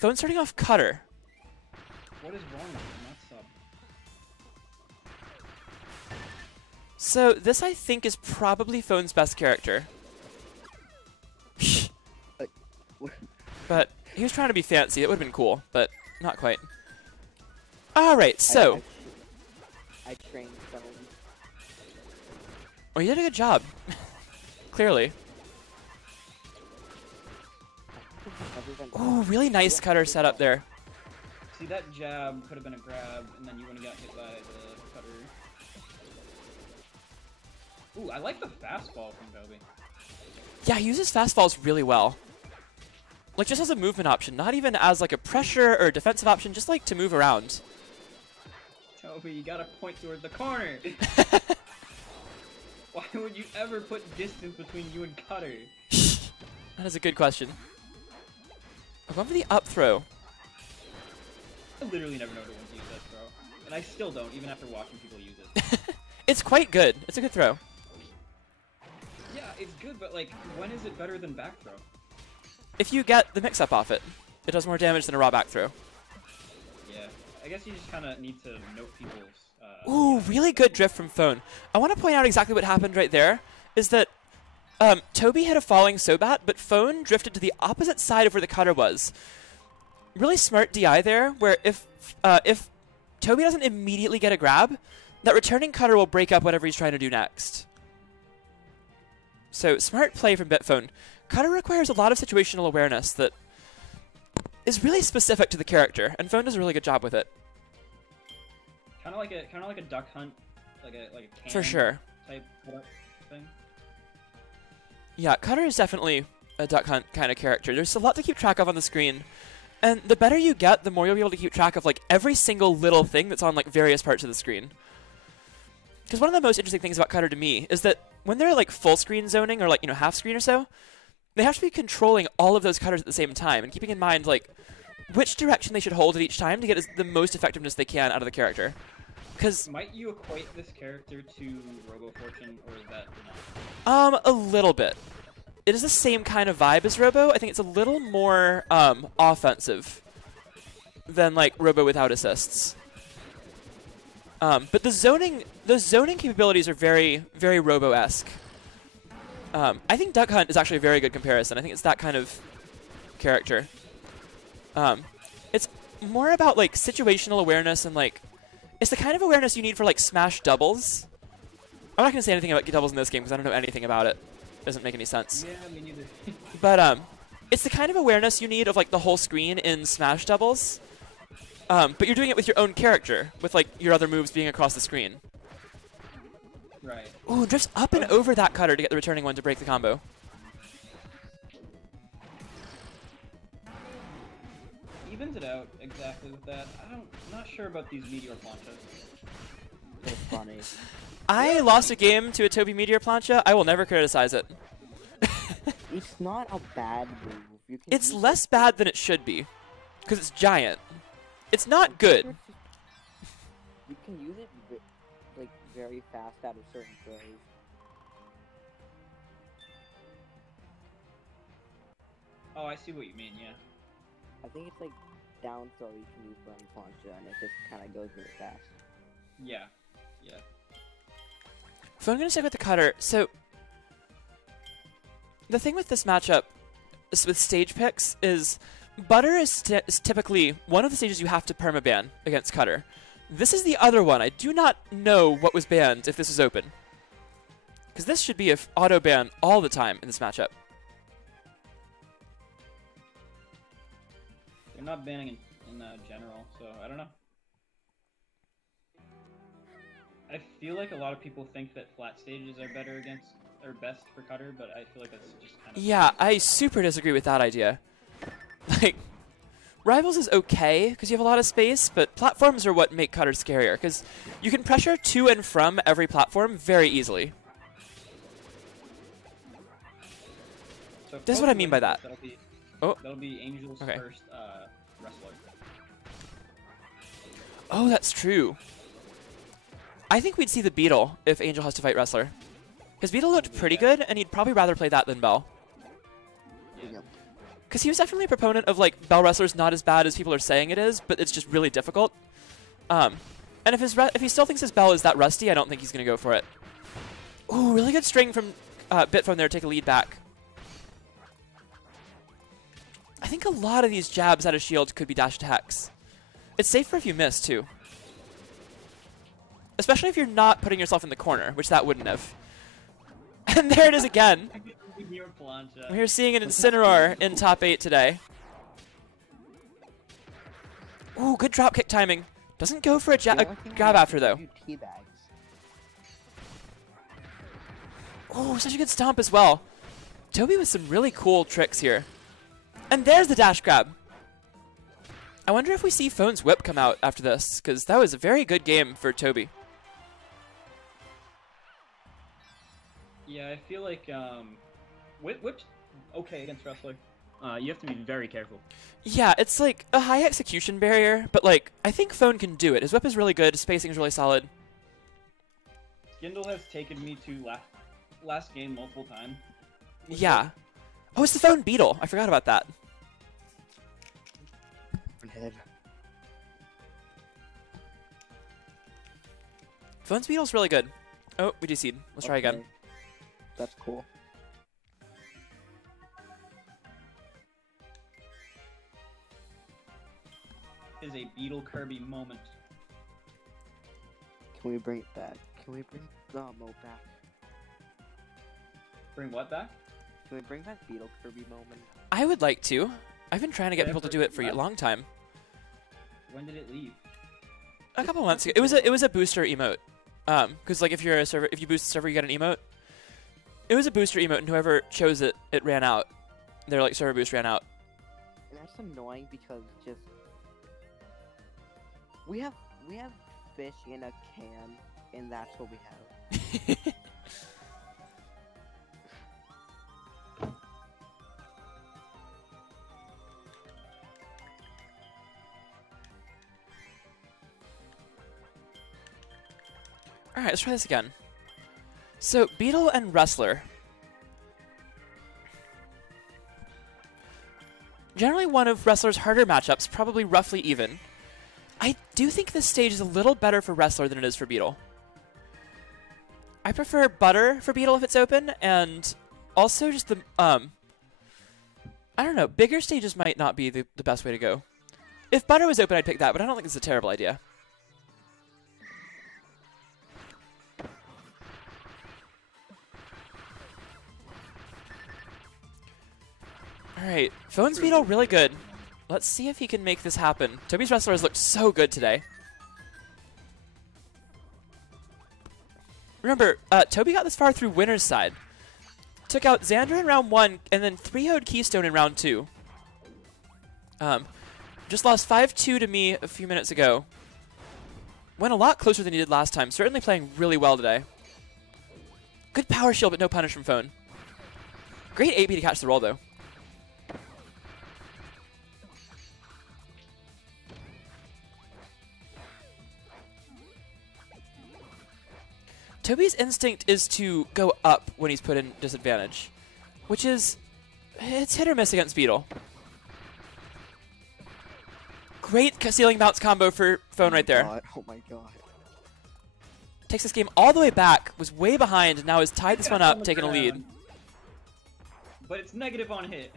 Phone starting off Cutter. What is wrong with him? Not sub. So this, I think, is probably Phone's best character. But he was trying to be fancy. It would have been cool, but not quite. Alright, so. I trained Phone. Oh, you did a good job. Clearly. Oh, really nice Cutter setup there. See, that jab could have been a grab, and then you wouldn't have got hit by the cutter. Ooh, I like the fastball from Toby. Yeah, he uses fastballs really well. Like, just as a movement option, not even as, like, a pressure or a defensive option, just, like, to move around. Toby, you gotta point toward the corner! Why would you ever put distance between you and cutter? That is a good question. I'm going for the up throw. I literally never know when to use that throw. And I still don't, even after watching people use it. It's quite good. It's a good throw. Yeah, it's good, but, like, when is it better than back throw? If you get the mix-up off it, it does more damage than a raw back throw. Yeah, I guess you just kind of need to note people's... Ooh, really good drift from Phone. I want to point out exactly what happened right there, is that Toby hit a falling Sobat, but Phone drifted to the opposite side of where the cutter was. Really smart DI there, where if Toby doesn't immediately get a grab, that returning cutter will break up whatever he's trying to do next. So, smart play from Bitphone. Cutter requires a lot of situational awareness that is really specific to the character, and Phone does a really good job with it. Kind of like a duck hunt, like a can For sure. type thing. Yeah, Cutter is definitely a duck hunt kind of character. There's a lot to keep track of on the screen, and the better you get, the more you'll be able to keep track of like every single little thing that's on like various parts of the screen. Because one of the most interesting things about Cutter to me is that when they're like full screen zoning or like, you know, half screen or so, they have to be controlling all of those cutters at the same time and keeping in mind like which direction they should hold at each time to get the most effectiveness they can out of the character. Because might you equate this character to Robo Fortune, or is that not? A little bit. It is the same kind of vibe as Robo. I think it's a little more offensive than like Robo without assists. But the zoning capabilities are very, very Robo-esque. I think Duck Hunt is actually a very good comparison. I think it's that kind of character. It's more about like situational awareness and like it's the kind of awareness you need for like smash doubles. I'm not gonna say anything about doubles in this game because I don't know anything about it. Doesn't make any sense. Yeah, me neither. But it's the kind of awareness you need of like the whole screen in smash doubles. But you're doing it with your own character, with like your other moves being across the screen. Right. Ooh, drifts up and over that cutter to get the returning one to break the combo. Evens it out exactly with that. I'm not sure about these meteor planchas. It's funny. I lost a game to a Toby Meteor Plancha. I will never criticize it. It's not a bad move. You can It's use less bad than it should be, because it's giant. It's not good. You can use it like very fast out of certain throws. Oh, I see what you mean, yeah. I think it's like down throw you can use Burn Plancha, and it just kind of goes really fast. Yeah. Yeah. So I'm going to stick with the cutter. So the thing with this matchup is with stage picks is Butter is typically one of the stages you have to permaban against Cutter. This is the other one. I do not know what was banned if this is open. Because this should be an auto ban all the time in this matchup. They're not banning in general, so I don't know. I feel like a lot of people think that flat stages are better against, or best for Cutter, but I feel like that's just kind of... Yeah, I super disagree with that idea. Like, Rivals is okay, because you have a lot of space, but platforms are what make Cutter scarier, because you can pressure to and from every platform very easily. So This is what I mean by that. That'll be Angel's Okay. first wrestler. Oh, that's true. I think we'd see the Beetle if Angel has to fight Wrestler. Because Beetle looked pretty good, and he'd probably rather play that than Bell. Yeah. Because he was definitely a proponent of, like, Bell Wrestler's not as bad as people are saying it is, but it's just really difficult. And if he still thinks his Bell is that rusty, I don't think he's going to go for it. Ooh, really good string from Bitphone there to take a lead back. I think a lot of these jabs out of shield could be dash attacks. It's safer if you miss, too. Especially if you're not putting yourself in the corner, which that wouldn't have. And there it is again. We're seeing an Incineroar in top 8 today. Ooh, good drop kick timing. Doesn't go for a grab after, though. Ooh, such a good stomp as well. Toby with some really cool tricks here. And there's the dash grab. I wonder if we see Phone's whip come out after this, because that was a very good game for Toby. Yeah, I feel like whip's okay against Wrestler. You have to be very careful. Yeah, it's like a high execution barrier, but like I think Phone can do it. His whip is really good, his spacing is really solid. Skindle has taken me to last game multiple times. Yeah. Oh, it's the Phone Beetle. I forgot about that. Phone's Beetle's really good. Oh, we DC'd. Let's try again. That's cool. Is a Beetle Kirby moment. Can we bring it back? Can we bring the Mo back? Bring what back? Can we bring back Beetle Kirby moment? I would like to. I've been trying to get people to do it for a long time. When did it leave? A couple months ago. It was a booster emote. Because like if you're a server, if you boost the server, you get an emote. It was a booster emote, and whoever chose it, it ran out. Their like server boost ran out. And that's annoying because just we have fish in a can, and that's what we have. Alright, let's try this again. So, Beetle and Wrestler. Generally one of Wrestler's harder matchups, probably roughly even. I do think this stage is a little better for Wrestler than it is for Beetle. I prefer Butter for Beetle if it's open, and also just the, I don't know, bigger stages might not be the best way to go. If Butter was open, I'd pick that, but I don't think it's a terrible idea. Alright, Phone's Beetle really good. Let's see if he can make this happen. Toby's Wrestler has looked so good today. Remember, Toby got this far through winner's side. Took out Xander in round 1, and then 3-0'd Keystone in round 2. Just lost 5-2 to me a few minutes ago. Went a lot closer than he did last time. Certainly playing really well today. Good power shield, but no punish from Phone. Great 8B to catch the roll, though. Toby's instinct is to go up when he's put in disadvantage, which is, it's hit or miss against Beetle. Great ceiling bounce combo for Phone right there. Oh my god. Takes this game all the way back, was way behind, and now has tied this one up, taking a lead. But it's negative on hit.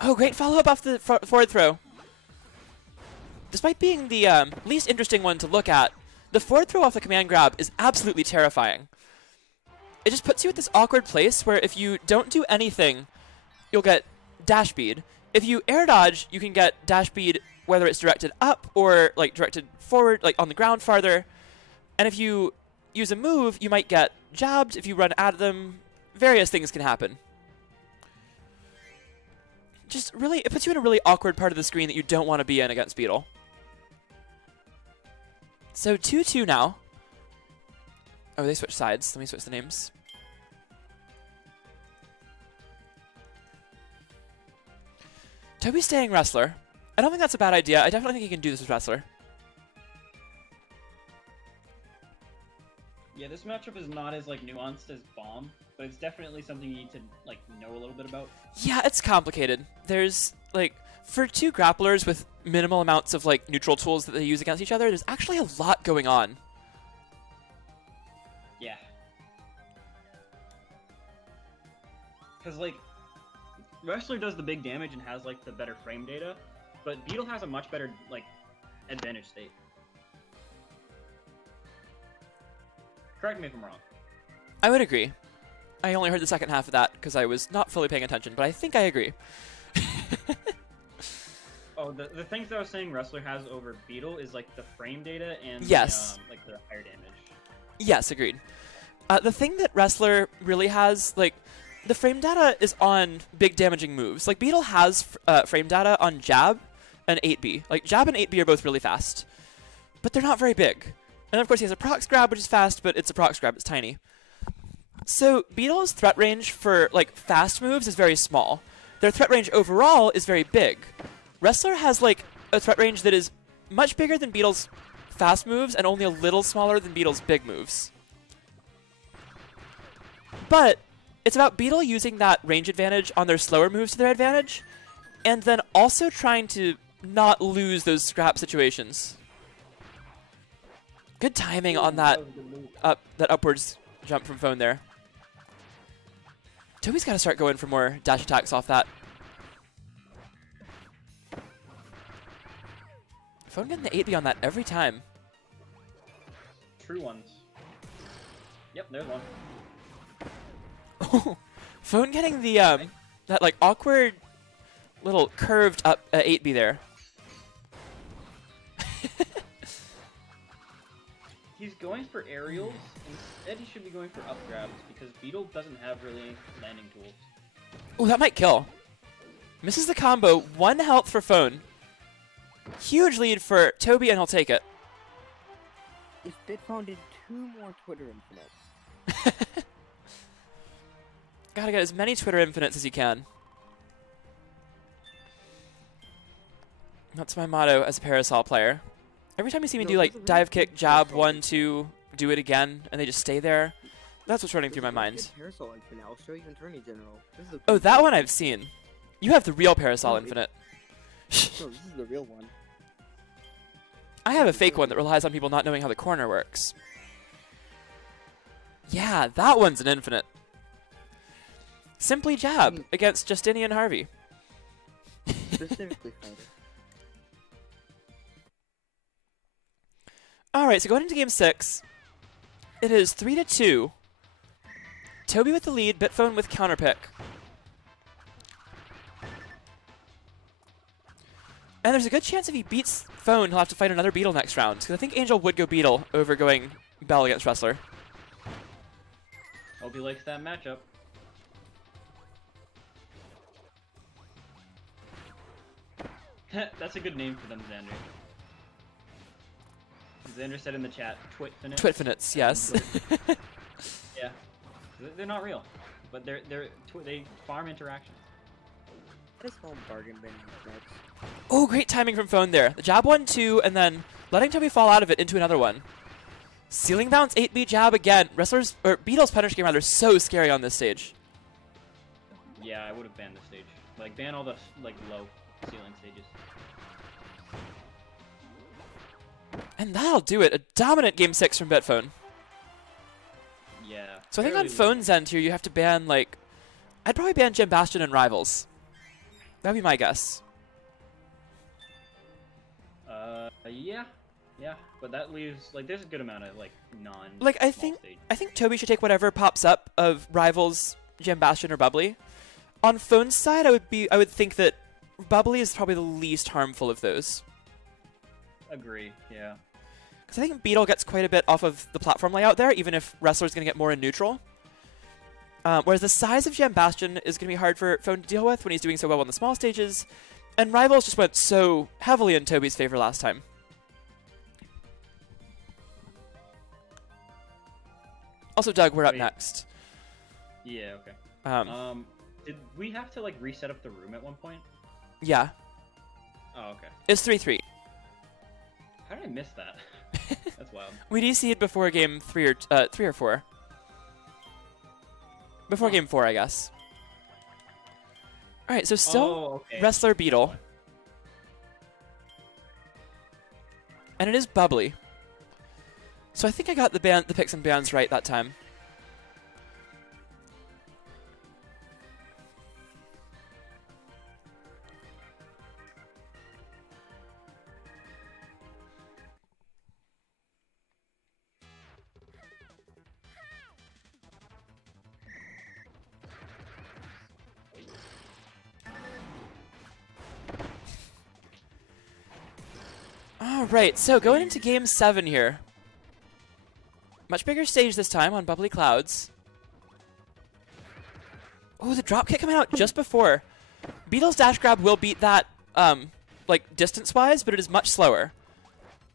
Oh, great follow-up off the forward throw. Despite being the least interesting one to look at, the forward throw off the command grab is absolutely terrifying. It just puts you at this awkward place where if you don't do anything, you'll get dash speed. If you air dodge, you can get dash speed whether it's directed up or like directed forward, like on the ground farther. And if you use a move, you might get jabbed. If you run at them, various things can happen. Just really, it puts you in a really awkward part of the screen that you don't want to be in against Beetle. So 2-2 now. Oh, they switched sides. Let me switch the names. Toby's staying Wrestler. I don't think that's a bad idea. I definitely think he can do this with Wrestler. Yeah, Yeah, this matchup is not as like nuanced as Bomb, but it's definitely something you need to like know a little bit about. Yeah, it's complicated. There's like for two grapplers with minimal amounts of like neutral tools that they use against each other, there's actually a lot going on. Yeah. Because like Wrestler does the big damage and has like the better frame data, but Beetle has a much better like advantage state. Correct me if I'm wrong. I would agree. I only heard the second half of that because I was not fully paying attention, but I think I agree. Oh, the things that I was saying Wrestler has over Beetle is like the frame data and yes, like the higher damage. Yes, agreed. The thing that Wrestler really has, like, the frame data is on big damaging moves. Like, Beetle has frame data on Jab and 8B. Like, Jab and 8B are both really fast, but they're not very big. And of course he has a prox grab, which is fast, but it's a prox grab, it's tiny. So Beetle's threat range for, like, fast moves is very small. Their threat range overall is very big. Wrestler has, like, a threat range that is much bigger than Beetle's fast moves and only a little smaller than Beetle's big moves. But it's about Beetle using that range advantage on their slower moves to their advantage, and then also trying to not lose those scrap situations. Good timing on that upwards jump from Phone there. Toby's got to start going for more dash attacks off that. Phone getting the 8B on that every time. True ones. Yep, there's one. Phone getting the that like awkward little curved up 8B there. He's going for aerials. Instead, he should be going for up grabs because Beetle doesn't have really any landing tools. Oh, that might kill. Misses the combo. 1 health for Phone. Huge lead for Toby, and he'll take it. If Bitphone did 2 more Twitter infinites. Gotta get as many Twitter infinites as you can. That's my motto as a Parasol player. Every time you see me do like dive kick, jab, 1, 2, do it again, and they just stay there, that's what's running through my mind. Parasol infinite. I'll show you in Tourney General. Oh, that one I've seen. You have the real Parasol infinite. No, this is the real one. I have a fake one that relies on people not knowing how the corner works. Yeah, that one's an infinite. Simply jab against Justinian Harvey. Specifically fighter. Alright, so going into game 6, it is 3-2. Toby with the lead, Bitphone with counterpick. And there's a good chance if he beats Phone, he'll have to fight another Beetle next round. Because I think Angel would go Beetle over going Bell against Wrestler. Hope he likes that matchup. That's a good name for them, Xander. Xander said in the chat, Twitfinites. Twitfinites, yes. Yeah, they're not real, but they farm interactions. This whole bargain bin next. Oh, great timing from Phone there. The jab 1, 2, and then letting Toby fall out of it into another one. Ceiling bounce 8B jab again. Beetle's punish game rather so scary on this stage. Yeah, I would have banned the stage. Like ban all the like low ceiling stages. And that'll do it. A dominant game 6 from Bitphone. Yeah. So I think on Phone's end here, you have to ban, like, I'd probably ban Gem Bastion and Rivals. That'd be my guess. Yeah, but that leaves, like, there's a good amount of, like, Like, I think Toby should take whatever pops up of Rivals, Gem Bastion, or Bubbly. On Phone's side, I would think that Bubbly is probably the least harmful of those. Agree, yeah. Because I think Beetle gets quite a bit off of the platform layout there, even if Wrestler's going to get more in neutral. Whereas the size of Gem Bastion is going to be hard for Phone to deal with when he's doing so well on the small stages. And Rivals just went so heavily in Toby's favor last time. Also, Doug, we're up next. Yeah, okay. Did we have to, like, reset up the room at one point? Yeah. Oh, okay. It's 3-3. How did I miss that? That's wild. We DC'd before game 3 or 4. Before game 4, I guess. All right, so still Wrestler Beetle. And it is bubbly. So I think I got the picks and bans right that time. Alright, so going into game 7 here. Much bigger stage this time on Bubbly Clouds. Oh, the drop kick coming out just before. Beetle's dash grab will beat that, like, distance-wise, but it is much slower.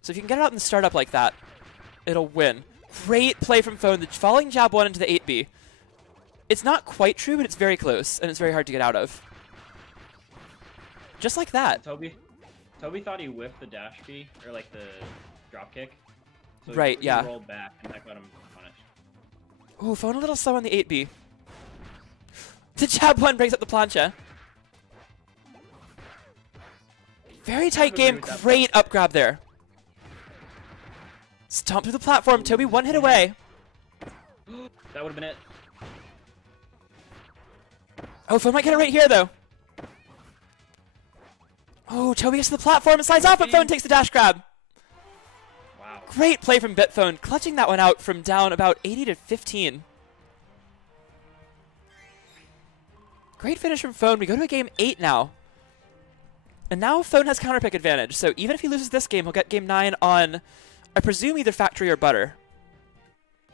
So if you can get it out in the startup like that, it'll win. Great play from Phone. The falling jab 1 into the 8B. It's not quite true, but it's very close, and it's very hard to get out of. Just like that. Toby thought he whiffed the dash B, or like the drop kick. So right, he yeah. rolled back, and that got him punished. Ooh, Phone a little slow on the 8B. The jab 1 breaks up the plancha. Very tight game. Great up grab there. Stomp through the platform. Toby 1 hit away. That would have been it. Oh, Phone might get it right here, though. Oh, Toby gets to the platform and slides off, but Phone takes the dash grab. Wow. Great play from Bitphone, clutching that one out from down about 80 to 15. Great finish from Phone. We go to a game 8 now. And now Phone has counterpick advantage, so even if he loses this game, he'll get game 9 on, I presume, either Factory or Butter.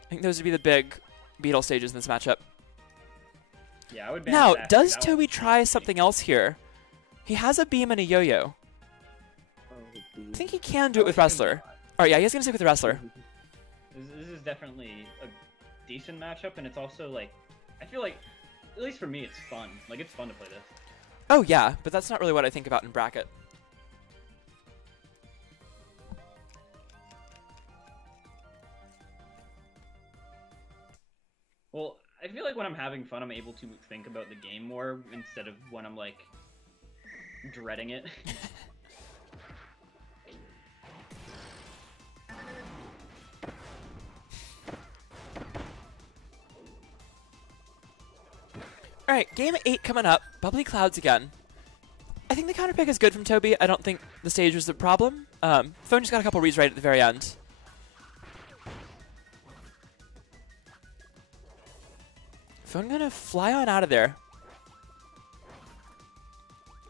I think those would be the big Beetle stages in this matchup. Yeah, I would ban now, that. does Toby try something else here? He has a beam and a yo-yo. I think he can do it with Wrestler. Alright, yeah, he's going to stick with the Wrestler. This is definitely a decent matchup, and it's also, like, I feel like, at least for me, it's fun. Like, it's fun to play this. Oh, yeah, but that's not really what I think about in bracket. Well, I feel like when I'm having fun, I'm able to think about the game more instead of when I'm, like, dreading it. Alright, game 8 coming up. Bubbly Clouds again. I think the counterpick is good from Toby. I don't think the stage was the problem. Phone just got a couple reads right at the very end. Phone gonna fly on out of there.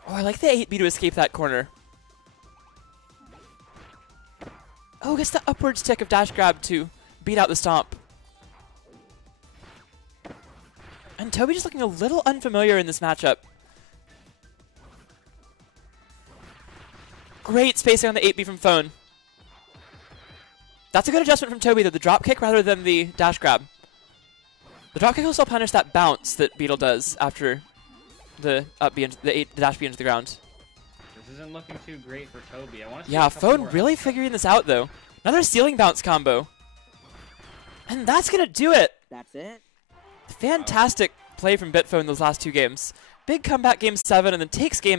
Oh, I like the 8B to escape that corner. Oh, gets the upwards tick of dash grab to beat out the stomp. And Toby just looking a little unfamiliar in this matchup. Great spacing on the 8B from Phone. That's a good adjustment from Toby, though, the drop kick rather than the dash grab. The drop kick will still punish that bounce that Beetle does after the up B, the dash B into the ground. This isn't looking too great for Toby. I want to see yeah, Phone really figuring this out, though. Another ceiling bounce combo. And that's going to do it. That's it. Fantastic play from Bitphone those last 2 games. Big comeback game 7 and then takes game